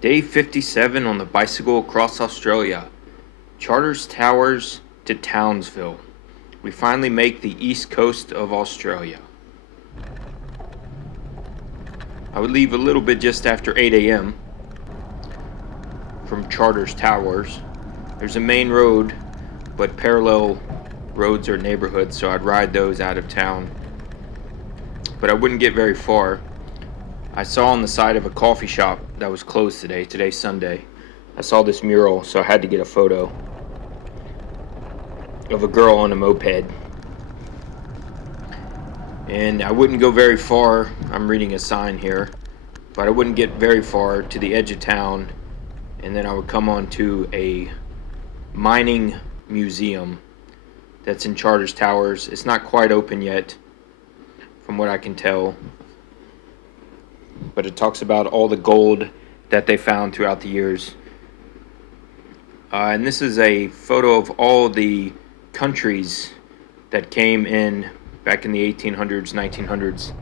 Day 57 on the bicycle across Australia. Charters Towers to Townsville. We finally make the east coast of Australia. I would leave a little bit just after 8 a.m. from Charters Towers. There's a main road, but parallel roads are neighborhoods, so I'd ride those out of town. But I wouldn't get very far. I saw on the side of a coffee shop that was closed today. Today's Sunday. I saw this mural, so I had to get a photo of a girl on a moped. And I wouldn't go very far. I'm reading a sign here. But I wouldn't get very far to the edge of town. And then I would come on to a mining museum that's in Charters Towers. It's not quite open yet, from what I can tell. But it talks about all the gold that they found throughout the years. And this is a photo of all the countries that came in back in the 1800s, 1900s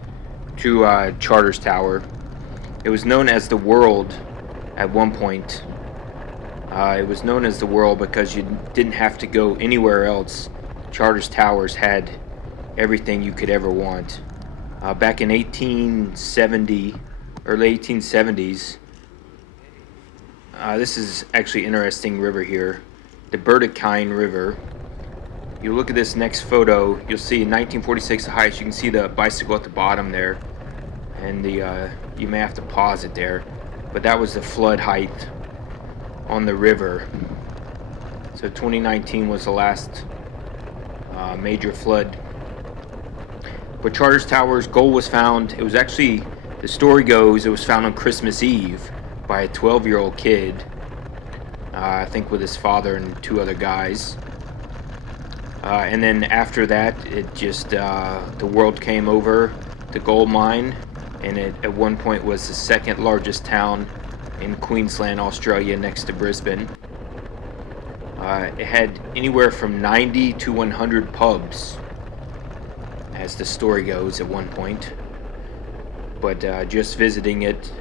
to Charters Tower. It was known as the world at one point. It was known as the world because you didn't have to go anywhere else. Charters Towers had everything you could ever want. Back in 1870, early 1870s, this is actually an interesting river here, the Burdekin River. You look at this next photo, you'll see in 1946 the highest. You can see the bicycle at the bottom there, and you may have to pause it there, but that was the flood height on the river. So 2019 was the last major flood. But Charters Towers, gold was found. It was actually, the story goes, it was found on Christmas Eve by a 12-year-old kid, I think with his father and two other guys. And then after that, it just, the world came over the gold mine, and it at one point was the second largest town in Queensland, Australia, next to Brisbane. It had anywhere from 90 to 100 pubs, as the story goes, at one point. But just visiting it,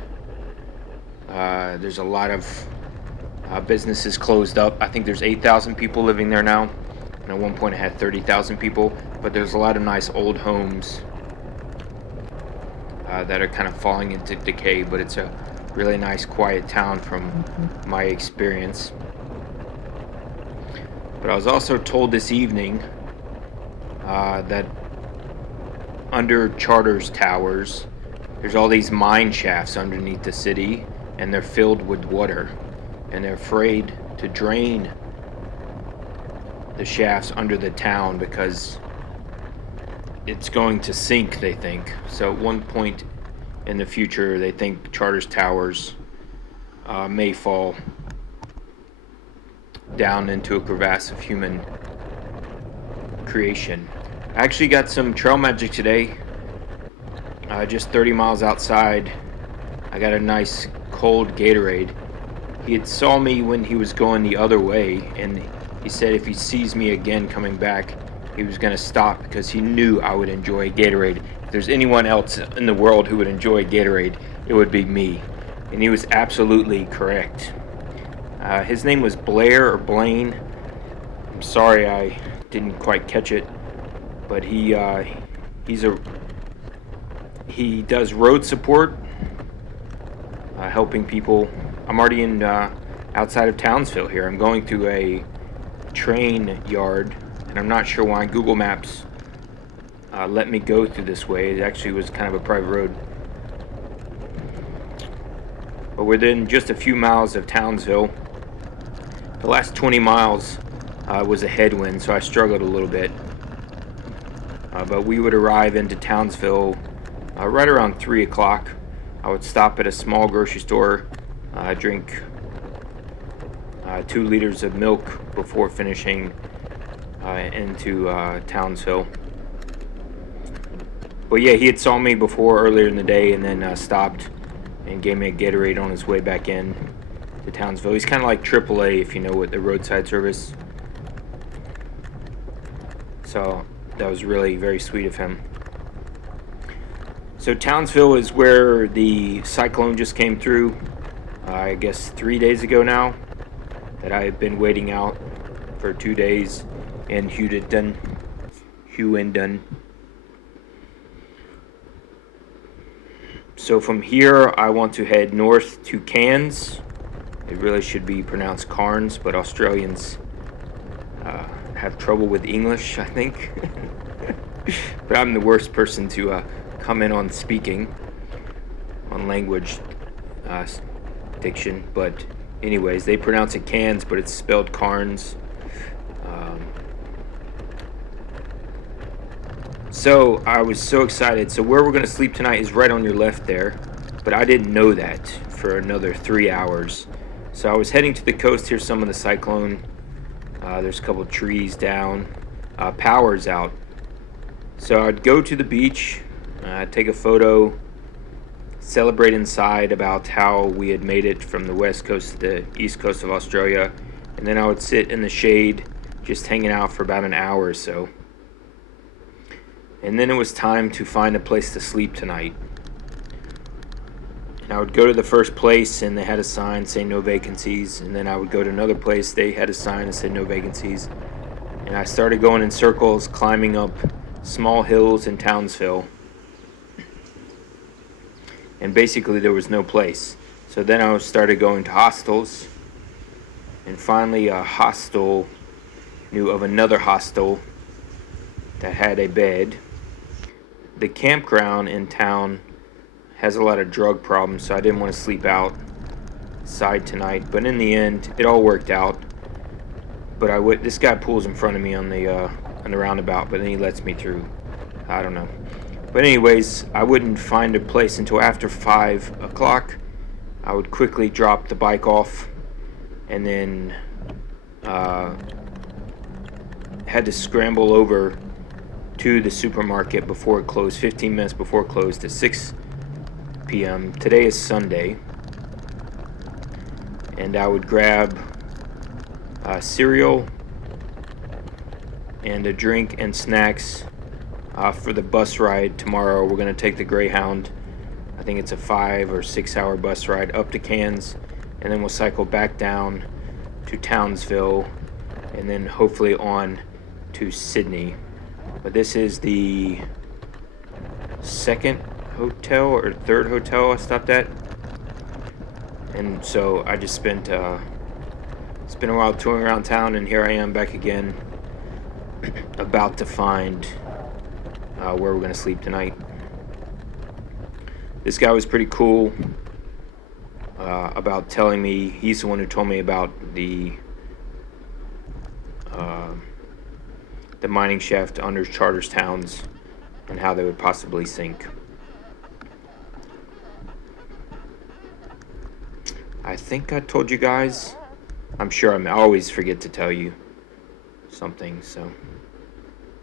there's a lot of businesses closed up. I think there's 8,000 people living there now, and at one point it had 30,000 people. But there's a lot of nice old homes that are kind of falling into decay, but it's a really nice quiet town from my experience. But I was also told this evening that under Charters Towers, there's all these mine shafts underneath the city, and they're filled with water, and they're afraid to drain the shafts under the town because it's going to sink, they think. So at one point in the future, they think Charters Towers may fall down into a crevasse of human creation. I actually got some trail magic today, just 30 miles outside. I got a nice cold Gatorade. He had saw me when he was going the other way, and he said if he sees me again coming back, he was going to stop because he knew I would enjoy Gatorade. If there's anyone else in the world who would enjoy Gatorade, it would be me. And he was absolutely correct. His name was Blair or Blaine. I'm sorry I didn't quite catch it, but he does road support, helping people. I'm already in outside of Townsville here. I'm going through a train yard, and I'm not sure why Google Maps let me go through this way. It actually was kind of a private road. But within just a few miles of Townsville, the last 20 miles was a headwind, so I struggled a little bit. But we would arrive into Townsville right around 3 o'clock. I would stop at a small grocery store, drink 2 liters of milk before finishing into Townsville. But yeah, he had saw me before earlier in the day, and then stopped and gave me a Gatorade on his way back in to Townsville. He's kind of like AAA, if you know what the roadside service. So that was really very sweet of him. So Townsville is where the cyclone just came through. I guess 3 days ago now, that I have been waiting out for 2 days in Hughenden. So from here, I want to head north to Cairns. It really should be pronounced Cairns, but Australians have trouble with English, I think. But I'm the worst person to comment on speaking, on language diction. But anyways, they pronounce it Cairns, but it's spelled Cairns. So I was so excited. So where we're going to sleep tonight is right on your left there, but I didn't know that for another 3 hours. So I was heading to the coast. Here's some of the cyclone. There's a couple of trees down. Power's out. So I'd go to the beach, take a photo, celebrate inside about how we had made it from the west coast to the east coast of Australia, and then I would sit in the shade just hanging out for about an hour or so. And then it was time to find a place to sleep tonight. And I would go to the first place and they had a sign saying no vacancies, and then I would go to another place, they had a sign that said no vacancies. And I started going in circles, climbing up small hills in Townsville. And basically there was no place. So then I started going to hostels. And finally a hostel knew of another hostel that had a bed. The campground in town has a lot of drug problems, so I didn't want to sleep outside tonight. But in the end, it all worked out. But this guy pulls in front of me on the roundabout, but then he lets me through. I don't know. But anyways, I wouldn't find a place until after 5 o'clock. I would quickly drop the bike off, and then had to scramble over to the supermarket before it closed, 15 minutes before it closed at 6 p.m. Today is Sunday. And I would grab cereal and a drink and snacks for the bus ride tomorrow. We're going to take the Greyhound. I think it's a 5 or 6 hour bus ride up to Cairns, and then we'll cycle back down to Townsville, and then hopefully on to Sydney. But this is the second hotel or third hotel I stopped at, and so I just spent a while touring around town, and here I am back again, about to find where we're gonna sleep tonight. This guy was pretty cool about telling me. He's the one who told me about the mining shaft under Charters Towns and how they would possibly sink. I think I told you guys. I'm sure I always forget to tell you something. So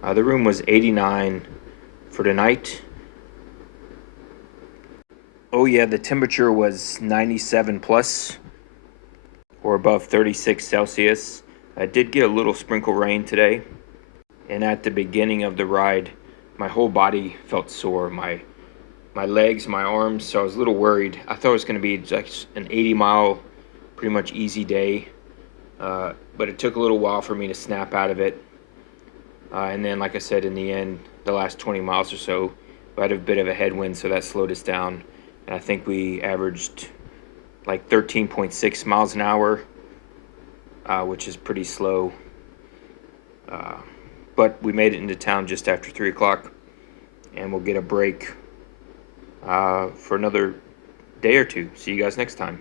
the room was $89 for the night. Oh yeah, the temperature was 97 plus, or above 36 Celsius. I did get a little sprinkle rain today. And at the beginning of the ride, my whole body felt sore. My legs, my arms, so I was a little worried. I thought it was going to be just an 80-mile, pretty much easy day. But it took a little while for me to snap out of it. And then, like I said, in the end, the last 20 miles or so, we had a bit of a headwind, so that slowed us down. And I think we averaged like 13.6 miles an hour, which is pretty slow. But we made it into town just after 3 o'clock, and we'll get a break for another day or two. See you guys next time.